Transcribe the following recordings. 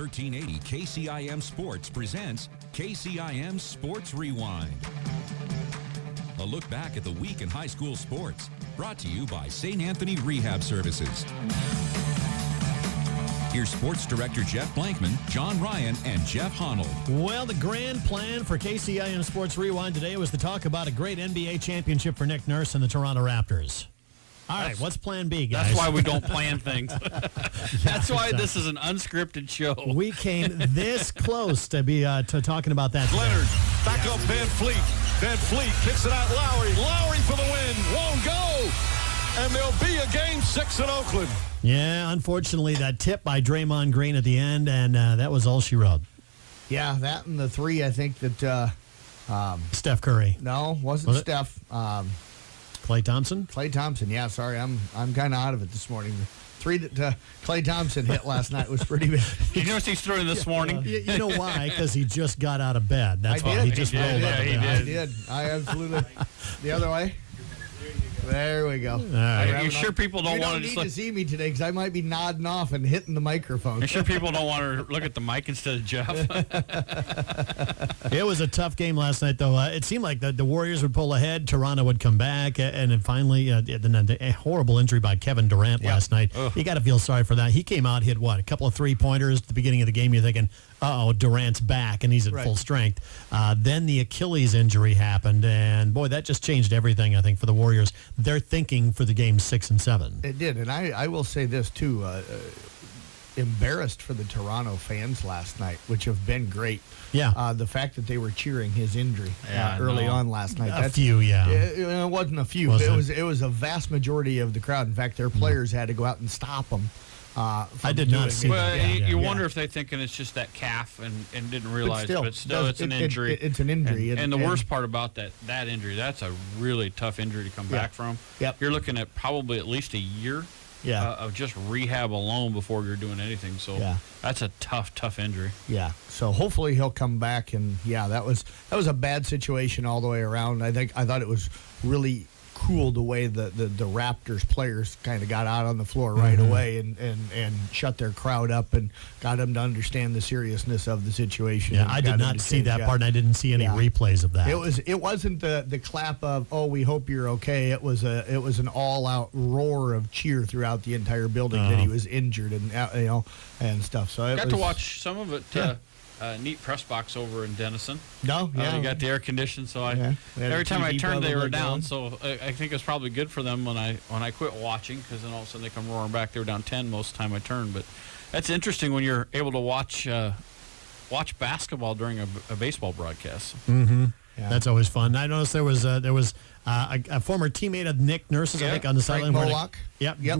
1380 KCIM Sports presents KCIM Sports Rewind. A look back at the week in high school sports. Brought to you by St. Anthony Rehab Services. Here's Sports Director Jeff Blankman, John Ryan, and Jeff Honnold. Well, the grand plan for KCIM Sports Rewind today was to talk about a great NBA championship for Nick Nurse and the Toronto Raptors. All right, what's plan B, guys? That's why we don't plan things. That's why this is an unscripted show. We came this close to be to talking about that. Leonard, back up Van Fleet. Van Fleet kicks it out Lowry. Lowry for the win. Won't go. And there'll be a Game 6 in Oakland. Yeah, unfortunately, that tip by Draymond Green at the end, and that was all she wrote. Yeah, that and the three, I think that... Steph Curry. No, wasn't Was it? Steph. Klay Thompson? Klay Thompson, yeah, sorry, I'm kind of out of it this morning. The three that Klay Thompson hit last night was pretty big. Did you notice he's throwing this morning? You know why? Because he just got out of bed. That's why. did. He just rolled out of bed. I did. I absolutely... The other way? There we go. All right. You sure people don't you want don't to need just to see me today because I might be nodding off and hitting the microphone. You sure people don't want to look at the mic instead of Jeff? It was a tough game last night, though. It seemed like the Warriors would pull ahead, Toronto would come back, and then finally, a horrible injury by Kevin Durant last night. Ugh. You got to feel sorry for that. He came out, hit a couple of three-pointers at the beginning of the game. You're thinking, uh-oh, Durant's back, and he's at full strength. Then the Achilles injury happened, and boy, that just changed everything, I think, for the Warriors. They're thinking for the games 6 and 7. It did, and I will say this, too. Embarrassed for the Toronto fans last night, which have been great. Yeah. The fact that they were cheering his injury Yeah, early no. on last night. A few, yeah. It wasn't a few. Was It was a vast majority of the crowd. In fact, their players had to go out and stop them. I did not see Well, that. you wonder if they're thinking it's just that calf and didn't realize, but still it's an injury. It's an injury. And the worst part about that injury, that's a really tough injury to come back from. Yep. You're looking at probably at least a year of just rehab alone before you're doing anything. So that's a tough injury. Yeah. So hopefully he'll come back. And that was a bad situation all the way around. I thought it was really cool the way the Raptors players kind of got out on the floor right away and shut their crowd up and got them to understand the seriousness of the situation. Yeah, I did not see that part, and I didn't see any replays of that. It wasn't the clap of, oh, we hope you're okay. It was an all out roar of cheer throughout the entire building that he was injured and stuff. So Got to watch some of it. Neat press box over in Denison. No, you got the air conditioned, so every time I turned they were down. So I think it's probably good for them when I quit watching, because then all of a sudden they come roaring back. They were down 10 most of the time I turned. But that's interesting when you're able to watch basketball during a baseball broadcast. Mm-hmm. Yeah. That's always fun. I noticed there was a former teammate of Nick Nurse's, I think, on the sideline.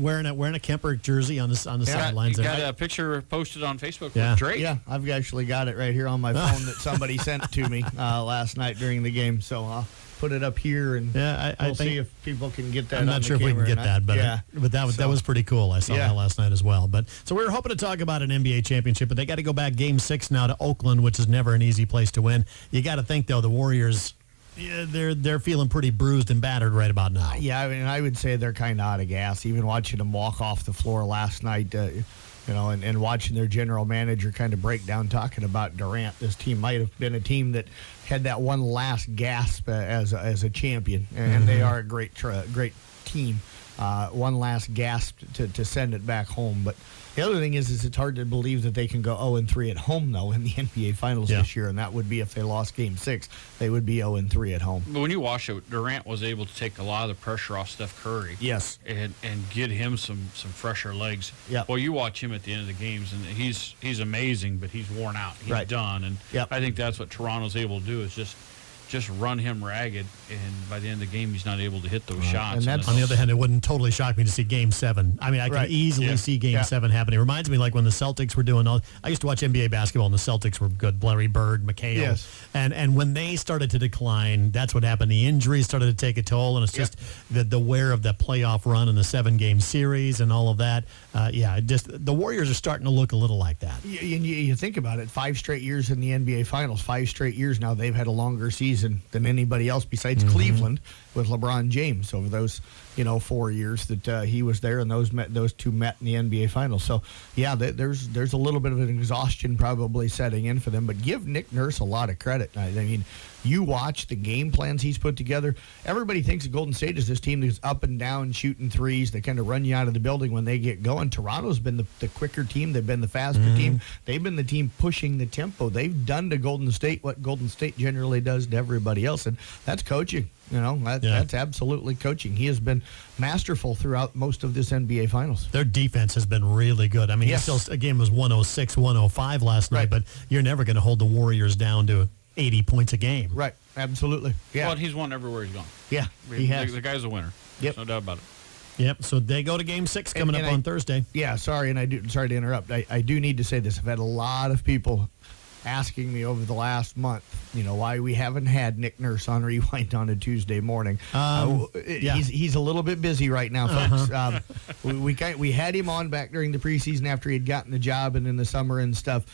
Wearing a Kemper jersey on the sidelines. You got a picture posted on Facebook with Drake. Yeah, I've actually got it right here on my phone that somebody sent to me last night during the game. So I'll put it up here, and we'll see if people can get that. I'm not sure if we can get that, but that was pretty cool. I saw that last night as well. But so we were hoping to talk about an NBA championship, but they got to go back Game 6 now to Oakland, which is never an easy place to win. You got to think, though, the Warriors, they're feeling pretty bruised and battered right about now. Yeah, I mean, I would say they're kind of out of gas. Even watching them walk off the floor last night, and watching their general manager kind of break down, talking about Durant. This team might have been a team that had that one last gasp as a champion, and they are a great team. One last gasp to send it back home. But the other thing is it's hard to believe that they can go 0-3 at home, though, in the NBA Finals this year, and that would be if they lost Game 6. They would be 0-3 at home. But when you watch it, Durant was able to take a lot of the pressure off Steph Curry. Yes. And get him some fresher legs. Yeah. Well, you watch him at the end of the games, and he's amazing, but he's worn out. He's done. And I think that's what Toronto's able to do, is just run him ragged, and by the end of the game, he's not able to hit those shots. And that's, on the other hand, it wouldn't totally shock me to see Game 7. I mean, I can easily see Game 7 happening. It reminds me like when the Celtics were doing I used to watch NBA basketball, and the Celtics were good. Larry Bird, McHale. And when they started to decline, that's what happened. The injuries started to take a toll, and it's just the wear of the playoff run and the 7-game series and all of that. The Warriors are starting to look a little like that. You think about it, 5 straight years in the NBA Finals, 5 straight years now they've had a longer season than anybody else besides Cleveland with LeBron James over those 4 years that he was there, and those two met in the NBA Finals. So, yeah, there's a little bit of an exhaustion probably setting in for them. But give Nick Nurse a lot of credit. I mean, you watch the game plans he's put together. Everybody thinks of Golden State as this team that's up and down shooting threes. They kind of run you out of the building when they get going. Toronto's been the quicker team. They've been the faster team. They've been the team pushing the tempo. They've done to Golden State what Golden State generally does to everybody else, and that's coaching. That's absolutely coaching. He has been masterful throughout most of this NBA Finals. Their defense has been really good. I mean, yes. A game was 106-105 last night, but you're never going to hold the Warriors down to 80 points a game. Right, absolutely. Yeah. Well, he's won everywhere he's gone. Yeah, he has. The guy's a winner. Yep. No doubt about it. Yep, so they go to Game 6 coming up on Thursday. Yeah, sorry to interrupt. I do need to say this. I've had a lot of people asking me over the last month, why we haven't had Nick Nurse on Rewind on a Tuesday morning. He's a little bit busy right now, folks. We had him on back during the preseason after he had gotten the job and in the summer and stuff.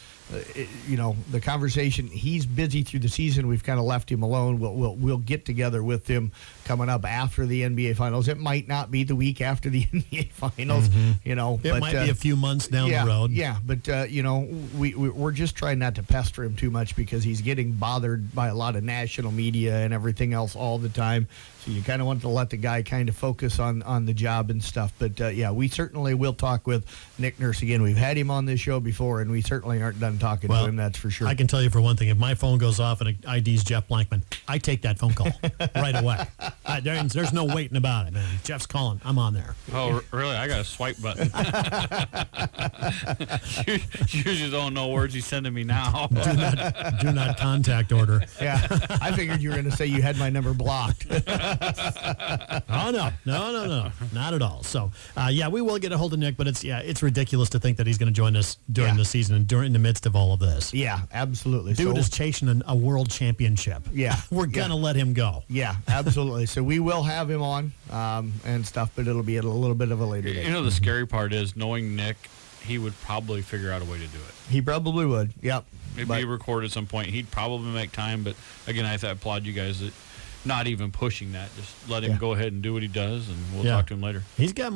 The conversation, he's busy through the season. We've kind of left him alone. We'll get together with him coming up after the NBA Finals. It might not be the week after the NBA Finals, It might be a few months down the road. Yeah, but, we're just trying not to pester him too much because he's getting bothered by a lot of national media and everything else all the time. So you kind of want to let the guy kind of focus on the job and stuff. But, we certainly will talk with Nick Nurse again. We've had him on this show before, and we certainly aren't done talking to him, that's for sure. I can tell you for one thing, if my phone goes off and it IDs Jeff Blankman, I take that phone call right away. There's no waiting about it, man. Jeff's calling. I'm on there. Oh, really? I got a swipe button. You just don't know words he's sending me now. Do not contact order. Yeah, I figured you were going to say you had my number blocked. Oh, no, not at all. So, we will get a hold of Nick, but it's ridiculous to think that he's going to join us during the season and during the midst of all of this. Yeah, absolutely. Dude is chasing a world championship. Yeah. We're going to let him go. Yeah, absolutely. So we will have him on and stuff, but it'll be at a little bit of a later date. The scary part is knowing Nick, he would probably figure out a way to do it. He probably would, yep. Maybe record at some point. He'd probably make time, but again, I applaud you guys that not even pushing that. Just let him go ahead and do what he does, and we'll talk to him later. He's got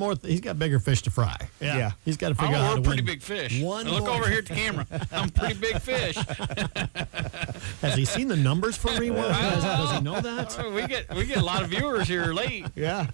bigger fish to fry. Yeah. He's got to figure out how to win. We're pretty big fish. Look over here at the camera. I'm a pretty big fish. Has he seen the numbers for Rewind? Does he know that? We get a lot of viewers here late. Yeah.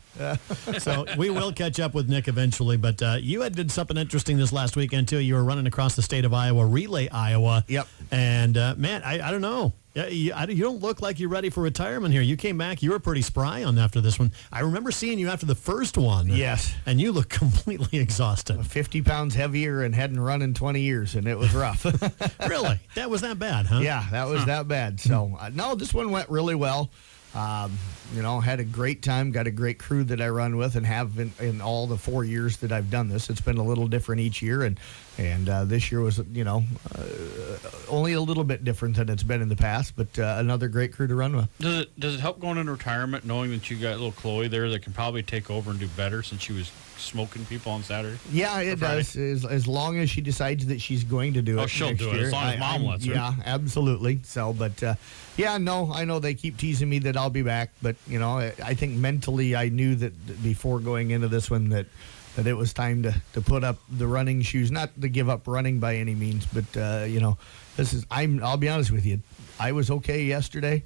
So we will catch up with Nick eventually, but you did something interesting this last weekend, too. You were running across the state of Iowa, Relay Iowa. Yep. And, man, I don't know. You don't look like you're ready for retirement here. You came back. You were pretty spry after this one. I remember seeing you after the first one. Yes. And you look completely exhausted. 50 pounds heavier and hadn't run in 20 years, and it was rough. Really? That was that bad, huh? Yeah, that was that bad. So, no, this one went really well. Had a great time, got a great crew that I run with and have in all the 4 years that I've done this. It's been a little different each year, and this year was, only a little bit different than it's been in the past, but another great crew to run with. Does it help going into retirement knowing that you got little Chloe there that can probably take over and do better since she was smoking people on Saturday? Yeah, it does. As long as she decides that she's going to do it. Oh, she'll do it as long as Mom lets her. Yeah, absolutely. So, but I know they keep teasing me that I'll be back, but I think mentally I knew that before going into this one that it was time to put up the running shoes, not to give up running by any means, but I'll be honest with you, I was okay yesterday.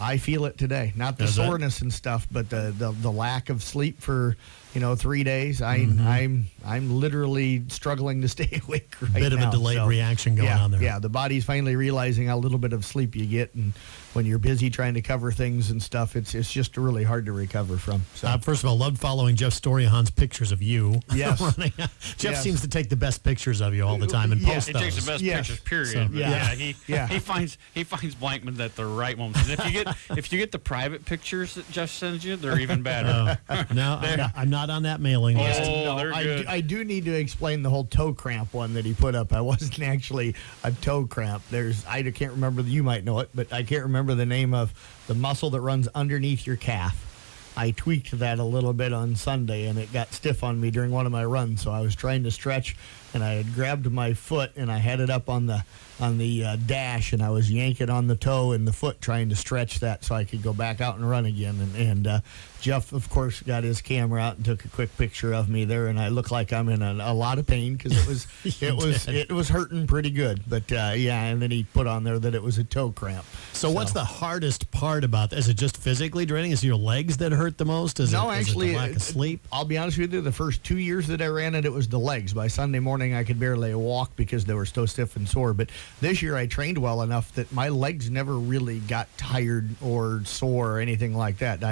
I feel it today. Not the soreness and stuff, but the lack of sleep for 3 days. I'm literally struggling to stay awake right now. Bit of a delayed reaction going on there. Yeah, the body's finally realizing how little bit of sleep you get, and when you're busy trying to cover things and stuff, it's just really hard to recover from. So. First of all, loved following Jeff Storion's pictures of you. Yes. running. Jeff seems to take the best pictures of you all the time and post those. He takes the best pictures, period. So, he finds Blankman at the right moments. And if you get the private pictures that Jeff sends you, they're even better. No, I'm not on that mailing list. Oh, they're good. I do need to explain the whole toe cramp one that he put up. I wasn't actually a toe cramp. I can't remember. You might know it, but I can't remember the name of the muscle that runs underneath your calf. I tweaked that a little bit on Sunday, and it got stiff on me during one of my runs. So I was trying to stretch, and I had grabbed my foot, and I had it up on the dash, and I was yanking on the toe and the foot trying to stretch that so I could go back out and run again. And Jeff, of course, got his camera out and took a quick picture of me there, and I look like I'm in a lot of pain because it was hurting pretty good. But and then he put on there that it was a toe cramp. So what's the hardest part about that? Is it just physically draining? Is it your legs that hurt the most? Actually, is it the lack of sleep? I'll be honest with you, the first 2 years that I ran it was the legs. By Sunday morning, I could barely walk because they were so stiff and sore. But this year, I trained well enough that my legs never really got tired or sore or anything like that.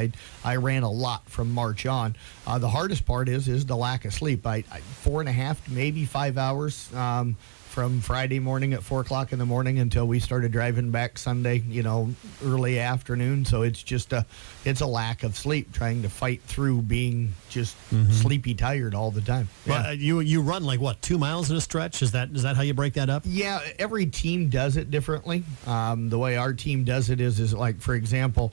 I ran a lot from March on. The hardest part is the lack of sleep. I 4.5, maybe 5 hours from Friday morning at 4 o'clock in the morning until we started driving back Sunday, early afternoon. So it's just it's a lack of sleep, trying to fight through being just sleepy tired all the time. Yeah. But you run like what, 2 miles in a stretch? Is that how you break that up? Yeah, every team does it differently. The way our team does it is like, for example,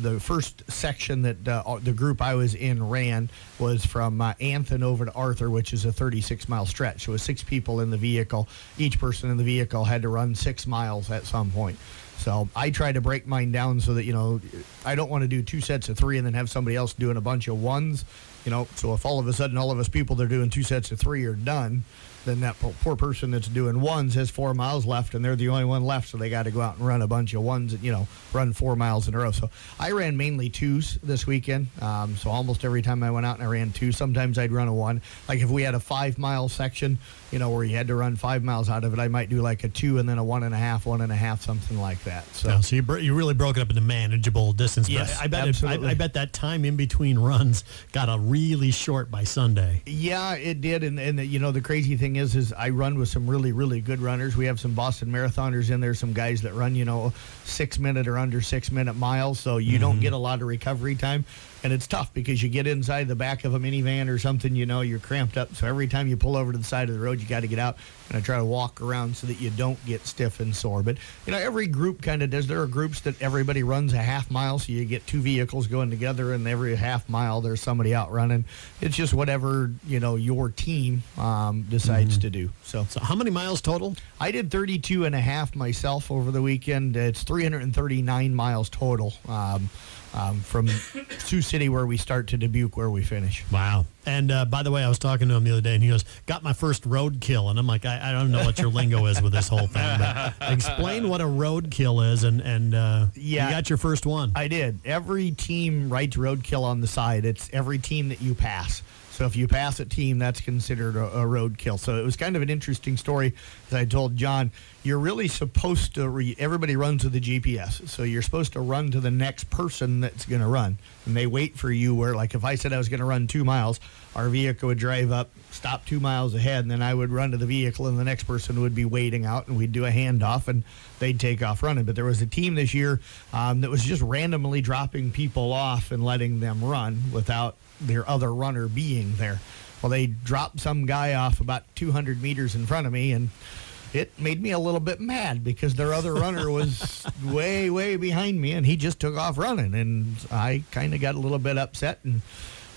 the first section that the group I was in ran was from Anthon over to Arthur, which is a 36-mile stretch. So it was 6 people in the vehicle. Each person in the vehicle had to run 6 miles at some point. So I try to break mine down so that, I don't want to do 2 sets of 3 and then have somebody else doing a bunch of ones. So if all of a sudden all of us people that are doing 2 sets of 3 are done, then that poor person that's doing ones has 4 miles left, and they're the only one left, so they got to go out and run a bunch of ones, run 4 miles in a row. So I ran mainly 2s this weekend. So almost every time I went out and I ran 2. Sometimes I'd run a 1. Like if we had a 5-mile section, where you had to run 5 miles out of it, I might do like a 2 and then a 1.5, something like that. So, so you really broke it up into manageable distance. Yes, I bet absolutely. I bet that time in between runs got really short by Sunday. Yeah, it did. And the crazy thing is I run with some really, really good runners. We have some Boston Marathoners in there, some guys that run, 6-minute or under 6-minute miles. So you don't get a lot of recovery time. And it's tough because you get inside the back of a minivan or something, you're cramped up. So every time you pull over to the side of the road, you got to get out and try to walk around so that you don't get stiff and sore. But, every group kind of does. There are groups that everybody runs a half mile, so you get 2 vehicles going together, and every half mile there's somebody out running. It's just whatever, your team decides to do. So how many miles total? I did 32.5 myself over the weekend. It's 339 miles total. From Sioux City, where we start, to Dubuque, where we finish. Wow. And by the way, I was talking to him the other day, and he goes, got my first roadkill. And I'm like, I don't know what your lingo is with this whole thing, but explain what a roadkill is, and you got your first one. I did. Every team writes roadkill on the side. It's every team that you pass. So if you pass a team, that's considered a roadkill. So it was kind of an interesting story, as I told John. You're really supposed to, everybody runs with a GPS. So you're supposed to run to the next person that's going to run. And they wait for you where, like, if I said I was going to run 2 miles, our vehicle would drive up, stop 2 miles ahead, and then I would run to the vehicle, and the next person would be waiting out, and we'd do a handoff, and they'd take off running. But there was a team this year that was just randomly dropping people off and letting them run without their other runner being there. Well, they dropped some guy off about 200 meters in front of me, and it made me a little bit mad because their other runner was way, way behind me, and he just took off running. And I kind of got a little bit upset, and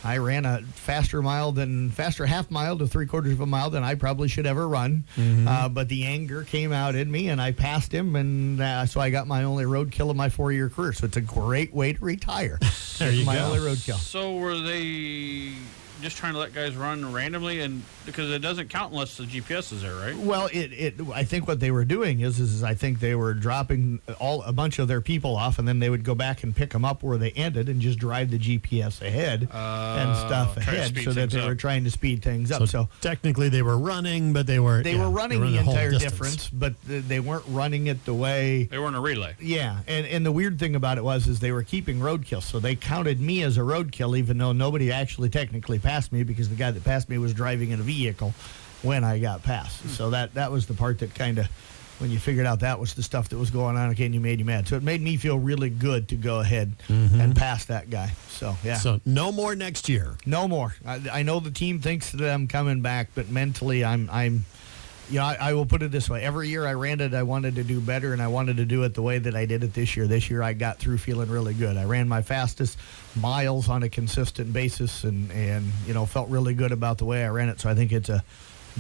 I ran a faster half mile to 3/4 of a mile than I probably should ever run. But the anger came out in me, and I passed him, and so I got my only roadkill of my 4-year career. So it's a great way to retire. There you my go. only roadkill. So were they just trying to let guys run randomly, and because it doesn't count unless the GPS is there, right? Well, I think what they were doing is I think they were dropping a bunch of their people off, and then they would go back and pick them up where they ended and just drive the GPS ahead and stuff ahead, so that they were trying to speed things up. So technically they were running, but they were running the entire difference, but they weren't running it the way they were in a relay. Yeah, and the weird thing about it was they were keeping roadkill, so they counted me as a roadkill, even though nobody actually technically passed me, because the guy that passed me was driving in a vehicle when I got passed. So that was the part that kind of, when you figured out that was the stuff that was going on, again, you made you mad. So it made me feel really good to go ahead and pass that guy. So, yeah. So no more next year. No more. I know the team thinks that I'm coming back, but mentally I will put it this way. Every year I ran it, I wanted to do better, and I wanted to do it the way that I did it this year. This year I got through feeling really good. I ran my fastest miles on a consistent basis and felt really good about the way I ran it. So I think it's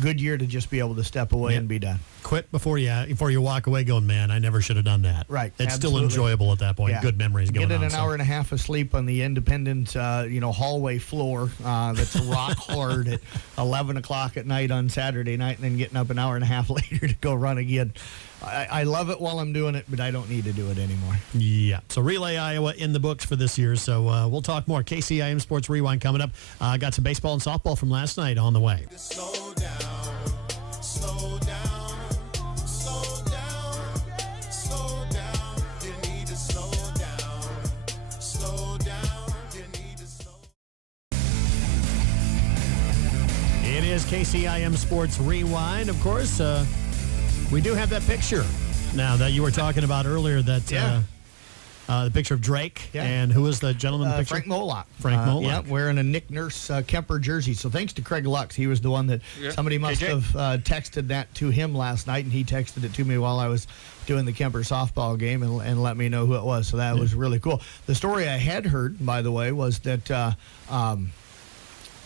good year to just be able to step away and be done. Quit before you walk away going, man, I never should have done that. Right. It's still enjoyable at that point. Yeah. Good memories going on. Get an hour and a half of sleep on the independent, hallway floor that's rock hard at 11 o'clock at night on Saturday night, and then getting up an hour and a half later to go run again. I love it while I'm doing it, but I don't need to do it anymore. Yeah. So Relay Iowa in the books for this year. So we'll talk more. KCIM Sports Rewind coming up. Got some baseball and softball from last night on the way. Slow down, slow down, slow down, slow down. You need to slow down, slow down. You need to slow. It is KCIM Sports Rewind, of course. We do have that picture now that you were talking about earlier. That the picture of Drake and who was the gentleman in the picture? Frank Moloch. Frank Moloch. Yeah, wearing a Nick Nurse Kemper jersey. So thanks to Craig Lux. He was the one that somebody must have texted that to him last night, and he texted it to me while I was doing the Kemper softball game and let me know who it was. So that was really cool. The story I had heard, by the way, was that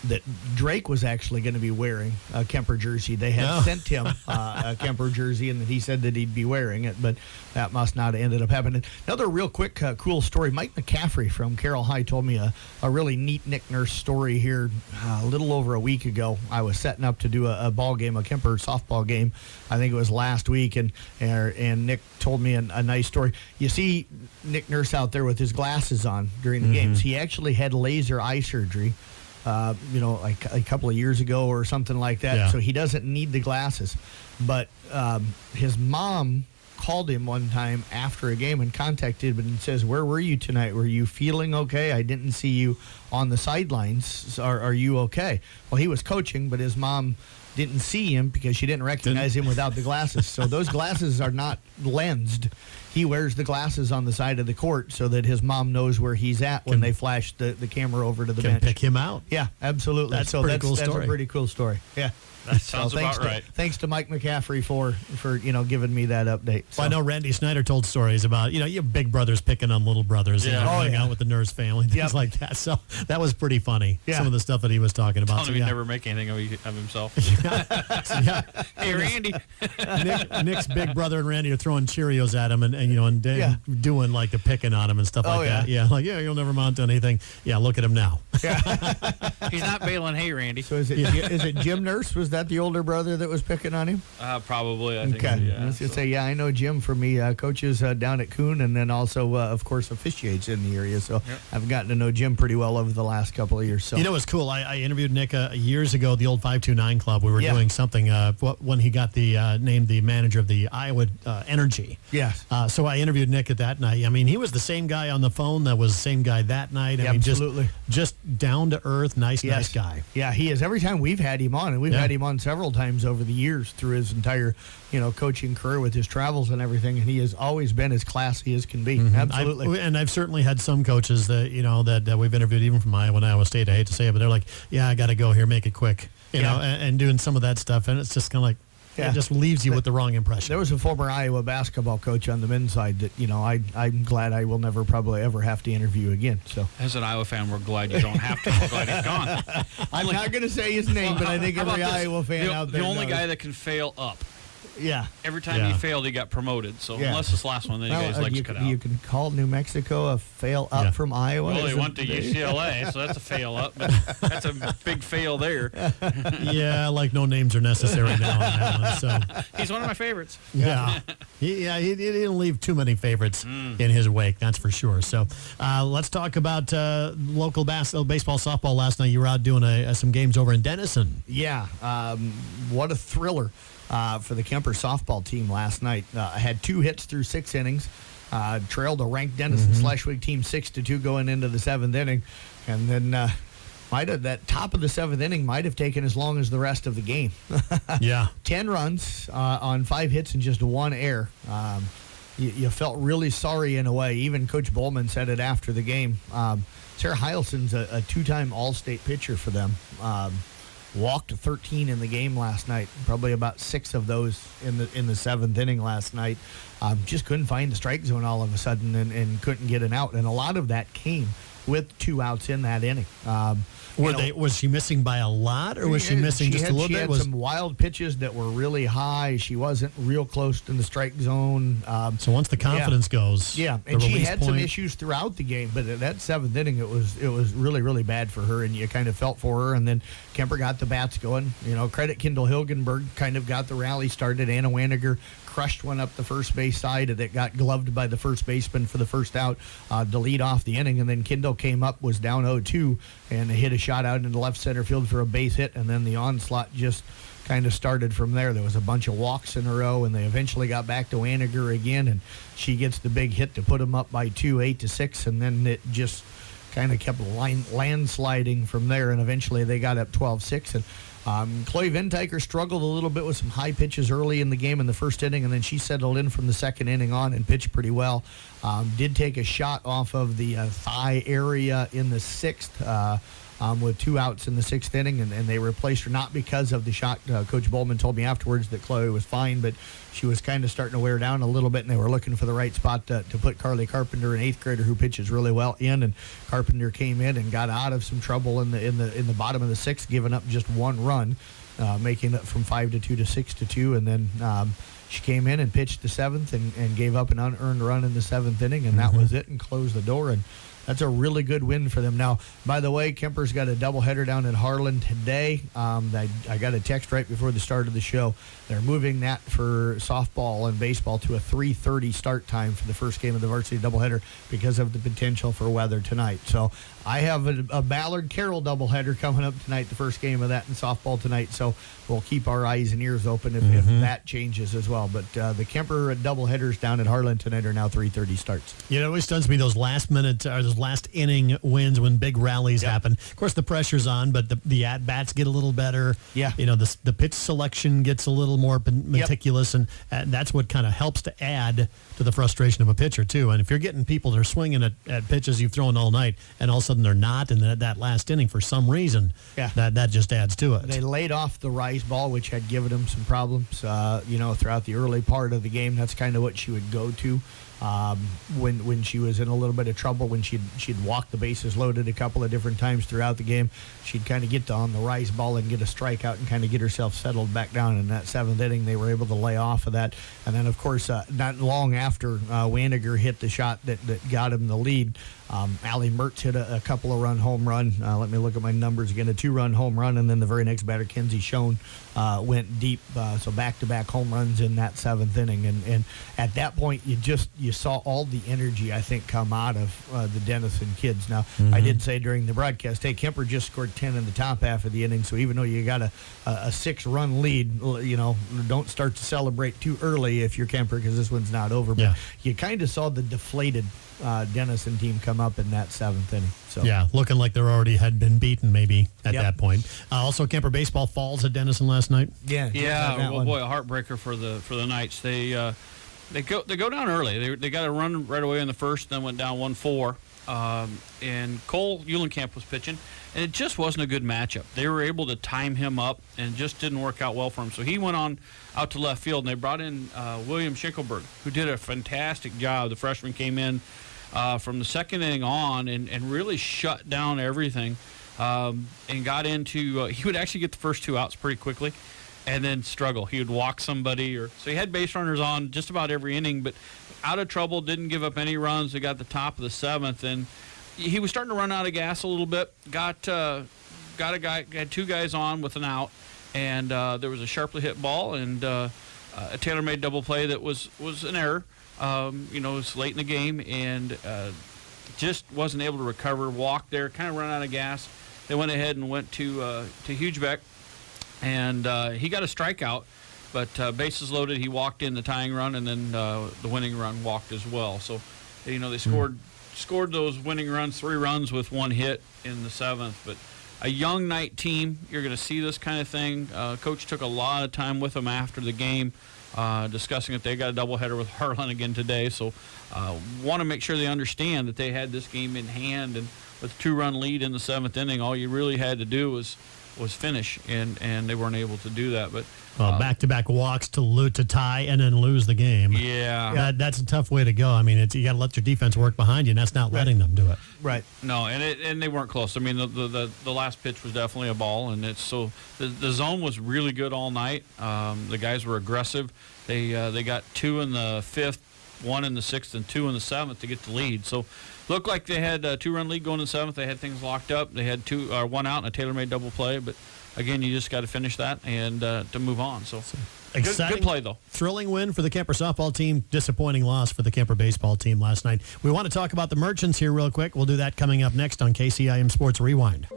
that Drake was actually going to be wearing a Kemper jersey. They had sent him a Kemper jersey, and he said that he'd be wearing it, but that must not have ended up happening. Another real quick, cool story. Mike McCaffrey from Carroll High told me a really neat Nick Nurse story here a little over a week ago. I was setting up to do a ball game, a Kemper softball game. I think it was last week, and Nick told me a nice story. You see Nick Nurse out there with his glasses on during the games. He actually had laser eye surgery. Like a couple of years ago or something like that. Yeah. So he doesn't need the glasses. But his mom called him one time after a game and contacted him and says, "Where were you tonight? Were you feeling okay? I didn't see you on the sidelines. Are you okay?" Well, he was coaching, but his mom didn't see him because she didn't recognize him without the glasses. So those glasses are not lensed. He wears the glasses on the side of the court so that his mom knows where he's at when they flash the camera over to the bench. Pick him out. Yeah, absolutely. That's a pretty cool story. That's a pretty cool story. Yeah. That sounds about right. Thanks to Mike McCaffrey for giving me that update. So. Well, I know Randy Snyder told stories about, your big brothers picking on little brothers and hanging out with the Nurse family, things like that. So that was pretty funny, some of the stuff that he was talking about. He'd never make anything of himself. Hey, Randy. Nick's big brother and Randy are throwing Cheerios at him and doing like the picking on him and stuff like that. Yeah, like, you'll never amount to anything. Yeah, look at him now. He's not bailing hay, Randy. So is it Jim Nurse? Was that the older brother that was picking on him? Probably, I think. Okay. I was going to say, I know Jim from me coaches down at Coon, and then also, of course, officiates in the area. So I've gotten to know Jim pretty well over the last couple of years. So it's cool. I interviewed Nick years ago at the old 529 Club. We were doing something when he got named the manager of the Iowa Energy. Yes. So I interviewed Nick at that night. I mean, he was the same guy on the phone that was the same guy that night. I mean, absolutely. Just down to earth, nice guy. Yeah, he is. Every time we've had him on, and we've had him on several times over the years through his entire, coaching career with his travels and everything, and he has always been as classy as can be. Mm-hmm. Absolutely. I've certainly had some coaches that that we've interviewed, even from Iowa and Iowa State. I hate to say it, but they're like, I got to go here, make it quick, and doing some of that stuff, and it's just kind of like. It just leaves you with the wrong impression. There was a former Iowa basketball coach on the men's side that, I'm glad I will never probably ever have to interview again. So, as an Iowa fan, we're glad you don't have to. We're glad he's gone. I'm not going to say his name, but I think every Iowa fan out there the only knows. guy that can fail up. Yeah. Every time he failed, he got promoted. So unless this last one, then you guys legs cut out. You can call New Mexico a fail up from Iowa. Well, they went to UCLA, so that's a fail up. But that's a big fail there. Like no names are necessary now on that one. So he's one of my favorites. Yeah. He didn't leave too many favorites in his wake, that's for sure. So let's talk about local baseball, softball last night. You were out doing some games over in Denison. Yeah. What a thriller. For the Kemper softball team last night. I had 2 hits through 6 innings, trailed a ranked Denison Schleswig team 6-2 going into the 7th inning, and then that top of the 7th inning might have taken as long as the rest of the game. 10 runs on 5 hits and just 1 error. You felt really sorry in a way. Even Coach Bowman said it after the game. Sarah Heilson's a 2-time All-State pitcher for them. Walked 13 in the game last night, probably about 6 of those in the 7th inning last night. Just couldn't find the strike zone all of a sudden and couldn't get an out. And a lot of that came with 2 outs in that inning. Was she missing by a lot, or was she missing just a little bit? She had some wild pitches that were really high. She wasn't real close in the strike zone. So once the confidence goes, and she had some point. issues throughout the game, but at that 7th inning, it was really, really bad for her, and you kind of felt for her. And then Kemper got the bats going. Credit Kendall Hilgenberg kind of got the rally started. Anna Waniger crushed one up the first base side that got gloved by the first baseman for the first out to lead off the inning. And then Kendall came up, was down 0-2, and hit a shot out into left center field for a base hit. And then the onslaught just kind of started from there. There was a bunch of walks in a row, and they eventually got back to Waniger again, and she gets the big hit to put them up by 2, 8-6, and then it just kind of kept landsliding from there, and eventually they got up 12-6. And Chloe Ventiker struggled a little bit with some high pitches early in the game in the first inning, and then she settled in from the second inning on and pitched pretty well. Did take a shot off of the thigh area in the 6th with 2 outs in the 6th inning, and they replaced her, not because of the shot. Coach Bowman told me afterwards that Chloe was fine, but she was kind of starting to wear down a little bit, and they were looking for the right spot to put Carly Carpenter, an 8th grader who pitches really well, in. And Carpenter came in and got out of some trouble in the bottom of the 6th, giving up just 1 run, making it from 5-2 to 6-2, and then she came in and pitched the 7th and gave up an unearned run in the 7th inning, and that was it, and closed the door. And that's a really good win for them. Now, by the way, Kemper's got a doubleheader down in Harlan today. I got a text right before the start of the show. They're moving that for softball and baseball to a 3:30 start time for the first game of the varsity doubleheader because of the potential for weather tonight. So I have a Ballard Carroll doubleheader coming up tonight, the first game of that in softball tonight. So we'll keep our eyes and ears open if that changes as well. But the Kemper doubleheaders down at Harlan tonight are now 3:30 starts. It always stuns me, those last minute or those last inning wins when big rallies happen. Of course, the pressure's on, but the at bats get a little better. Yeah, the pitch selection gets a little more meticulous, and that's what kind of helps to add to the frustration of a pitcher too. And if you're getting people that are swinging at pitches you've thrown all night, and all of a sudden they're not in that last inning for some reason, that just adds to it. They laid off the rise ball, which had given them some problems, throughout the early part of the game. That's kind of what she would go to. When she was in a little bit of trouble, when she'd walk the bases loaded a couple of different times throughout the game, she'd kind of get on the rise ball and get a strikeout and kind of get herself settled back down. In that 7th inning, they were able to lay off of that. And then, of course, not long after Waniger hit the shot that got him the lead, Allie Mertz hit a couple of run home run. Let me look at my numbers again. A 2-run home run, and then the very next batter, Kenzie Schoen, went deep. So back-to-back home runs in that 7th inning. And at that point, you saw all the energy, I think, come out of the Denison kids. Now, I did say during the broadcast, hey, Kemper just scored 10 in the top half of the inning, so even though you got a 6-run lead, don't start to celebrate too early if you're Kemper, because this one's not over. But you kind of saw the deflated Denison team come up in that 7th inning. So looking like they already had been beaten maybe at that point. Also, Kemper baseball falls at Denison last night. Well, boy, a heartbreaker for the Knights. They go down early. They got a run right away in the first, then went down 1-4. And Cole Eulenkamp was pitching, and it just wasn't a good matchup. They were able to time him up, and it just didn't work out well for him. So he went on out to left field, and they brought in William Schinkelberg, who did a fantastic job. The freshman came in from the second inning on and really shut down everything, and got into he would actually get the first 2 outs pretty quickly and then struggle. He would walk somebody, so he had base runners on just about every inning, but out of trouble, didn't give up any runs. They got the top of the 7th, and he was starting to run out of gas a little bit. Got 2 guys on with an out, and there was a sharply hit ball and a tailor-made double play that was an error. It was late in the game, and just wasn't able to recover. Walked there, kind of run out of gas. They went ahead and went to Hugebeck, and he got a strikeout. But bases loaded, he walked in the tying run, and then the winning run walked as well. So, they scored those winning runs, 3 runs with 1 hit in the 7th. But a young Knight team, you're going to see this kind of thing. Coach took a lot of time with them after the game, discussing that they got a doubleheader with Harlan again today. So, want to make sure they understand that they had this game in hand, and with a 2-run lead in the 7th inning, all you really had to do was was finish, and they weren't able to do that. But back-to-back walks to tie and then lose the game. Yeah, that's a tough way to go. I mean, you got to let your defense work behind you, and that's not letting them do it. Right. No, and they weren't close. I mean, the last pitch was definitely a ball, and it's so the zone was really good all night. The guys were aggressive. They got 2 in the 5th, 1 in the 6th, and 2 in the 7th to get the lead. So looked like they had a 2-run lead going in the 7th. They had things locked up. They had 1 out and a tailor-made double play, but again, you just got to finish that and to move on. So good play, though. Thrilling win for the Kemper softball team. Disappointing loss for the Kemper baseball team last night. We want to talk about the Merchants here real quick. We'll do that coming up next on KCIM Sports Rewind.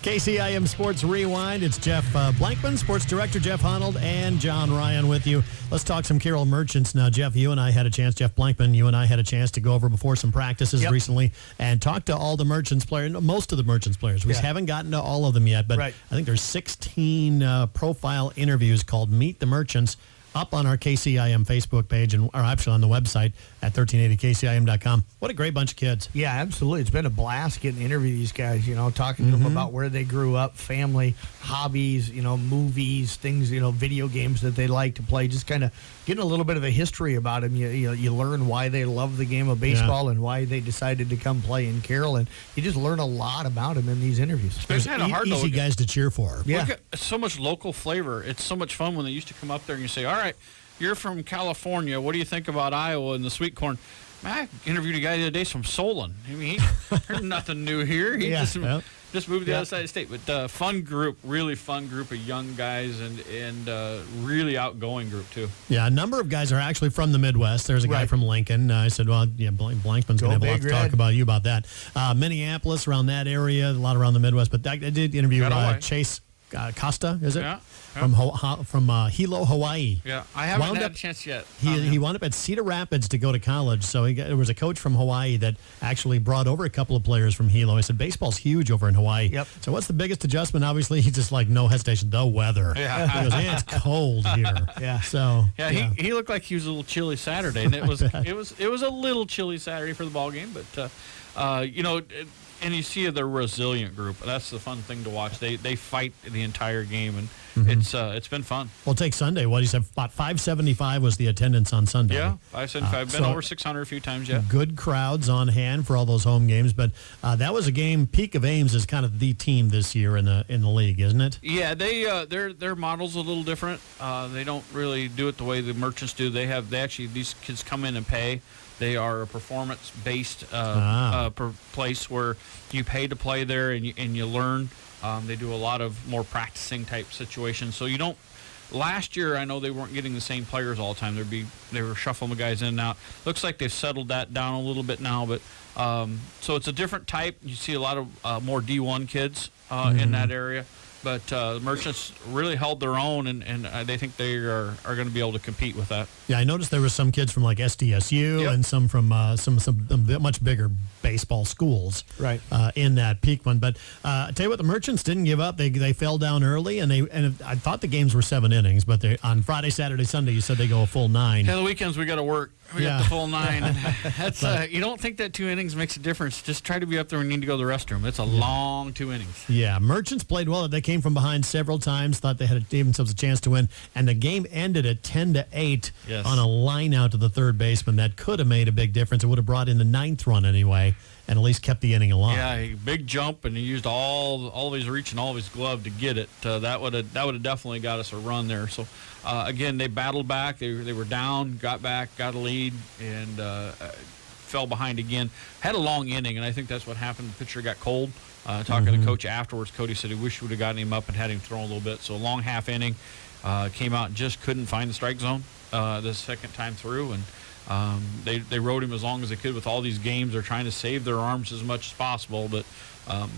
KCIM Sports Rewind. It's Jeff Blankman, Sports Director Jeff Honnold, and John Ryan with you. Let's talk some Carroll Merchants now. Jeff, Jeff Blankman, you and I had a chance to go over before some practices recently and talk to all the Merchants players, most of the Merchants players. We haven't gotten to all of them yet, but I think there's 16 profile interviews called Meet the Merchants up on our KCIM Facebook page or actually on the website at 1380kcim.com. What a great bunch of kids. Yeah, absolutely. It's been a blast getting to interview these guys, talking to them about where they grew up, family, hobbies, movies, things, video games that they like to play. Just kind of getting a little bit of a history about them. You learn why they love the game of baseball and why they decided to come play in Carroll, and you just learn a lot about them in these interviews. There's easy guys to cheer for. Yeah. Look at so much local flavor. It's so much fun when they used to come up there and you say, all right, you're from California. What do you think about Iowa and the sweet corn? Man, I interviewed a guy the other day from Solon. I mean, there's nothing new here. He just moved to the other side of the state. But fun group, really fun group of young guys and really outgoing group, too. Yeah, a number of guys are actually from the Midwest. There's a guy from Lincoln. I said, well, Blankman's going to have a lot to talk about about that. Minneapolis, around that area, a lot around the Midwest. But I did interview Chase Costa, is it? Yeah. From Hilo, Hawaii. Yeah, I haven't had a chance yet. He wound up at Cedar Rapids to go to college. So there was a coach from Hawaii that actually brought over a couple of players from Hilo. I said, baseball's huge over in Hawaii. Yep. So what's the biggest adjustment? Obviously, he's just like, no hesitation, the weather. Yeah. He goes, it's cold here. Yeah. So he looked like he was a little chilly Saturday, and it was a little chilly Saturday for the ball game, but and you see the resilient group. That's the fun thing to watch. They fight the entire game, and it's been fun. Well, take Sunday. What he said, about 575 was the attendance on Sunday. Yeah, 575. Been over 600 a few times. Yeah, good crowds on hand for all those home games. But that was a game. Peak of Ames is kind of the team this year in the league, isn't it? Yeah, their model's a little different. They don't really do it the way the Merchants do. These kids come in and pay. They are a performance-based place where you pay to play there and you learn. They do a lot of more practicing type situations. So you don't. Last year, I know they weren't getting the same players all the time. They were shuffling the guys in and out. Looks like they've settled that down a little bit now. But so it's a different type. You see a lot of more D1 kids in that area. But the Merchants really held their own, and they think they are going to be able to compete with that. Yeah, I noticed there were some kids from like SDSU and some from some much bigger baseball schools in that peak one. But I tell you what, the Merchants didn't give up. They fell down early, and I thought the games were 7 innings, but on Friday, Saturday, Sunday, you said they go a full 9. Yeah, the weekends we got to work. We got the full 9. And that's you don't think that 2 innings makes a difference. Just try to be up there when you need to go to the restroom. It's a long 2 innings. Yeah, Merchants played well. They came from behind several times, thought they had gave themselves a chance to win, and the game ended at 10-8 on a line out to the third baseman. That could have made a big difference. It would have brought in the 9th run anyway, and at least kept the inning alive. Yeah, a big jump, and he used all of his reach and all of his glove to get it. That would have definitely got us a run there. So. Again, they battled back. They were down, got back, got a lead, and fell behind again. Had a long inning, and I think that's what happened. The pitcher got cold. Talking to Coach afterwards, Cody said he wished he would have gotten him up and had him throw a little bit. So a long half inning, came out and just couldn't find the strike zone the second time through. And they rode him as long as they could with all these games. They're trying to save their arms as much as possible. But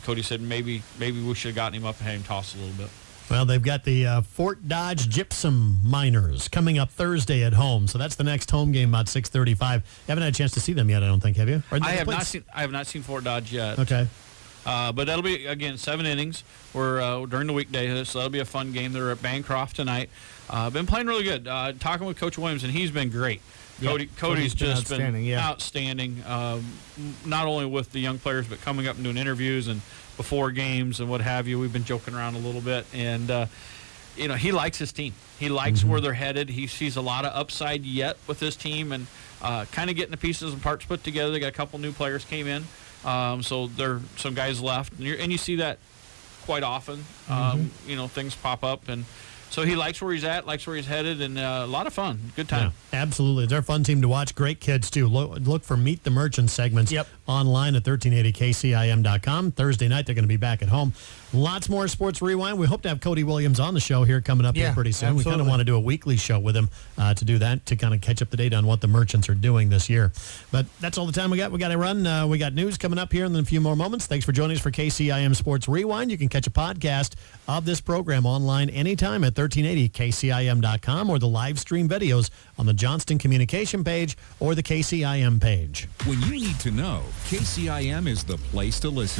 Cody said maybe we should have gotten him up and had him toss a little bit. Well, they've got the Fort Dodge Gypsum Miners coming up Thursday at home. So that's the next home game about 6:35. You haven't had a chance to see them yet, I don't think, have you? I have not seen Fort Dodge yet. Okay. But that'll be, again, 7 innings. We're during the weekday, so that'll be a fun game. They're at Bancroft tonight. Been playing really good. Talking with Coach Williams, and he's been great. Cody's just been outstanding, not only with the young players, but coming up and doing interviews and before games and what have you. We've been joking around a little bit, and he likes his team. He likes where they're headed. He sees a lot of upside yet with this team, and kind of getting the pieces and parts put together. They got a couple new players came in, so there are some guys left, and you see that quite often. Things pop up, and so he likes where he's at, likes where he's headed, and a lot of fun. Good time. Yeah, absolutely. They're a fun team to watch. Great kids, too. Look for Meet the Merchant segments online at 1380kcim.com. Thursday night, they're going to be back at home. Lots more Sports Rewind. We hope to have Cody Williams on the show here coming up here pretty soon. Absolutely. We kind of want to do a weekly show with him to do that, to kind of catch up to date on what the Merchants are doing this year. But that's all the time we got. We got to run. We got news coming up here in a few more moments. Thanks for joining us for KCIM Sports Rewind. You can catch a podcast of this program online anytime at 1380kcim.com or the live stream videos on the Johnston Communication page or the KCIM page. When you need to know, KCIM is the place to listen.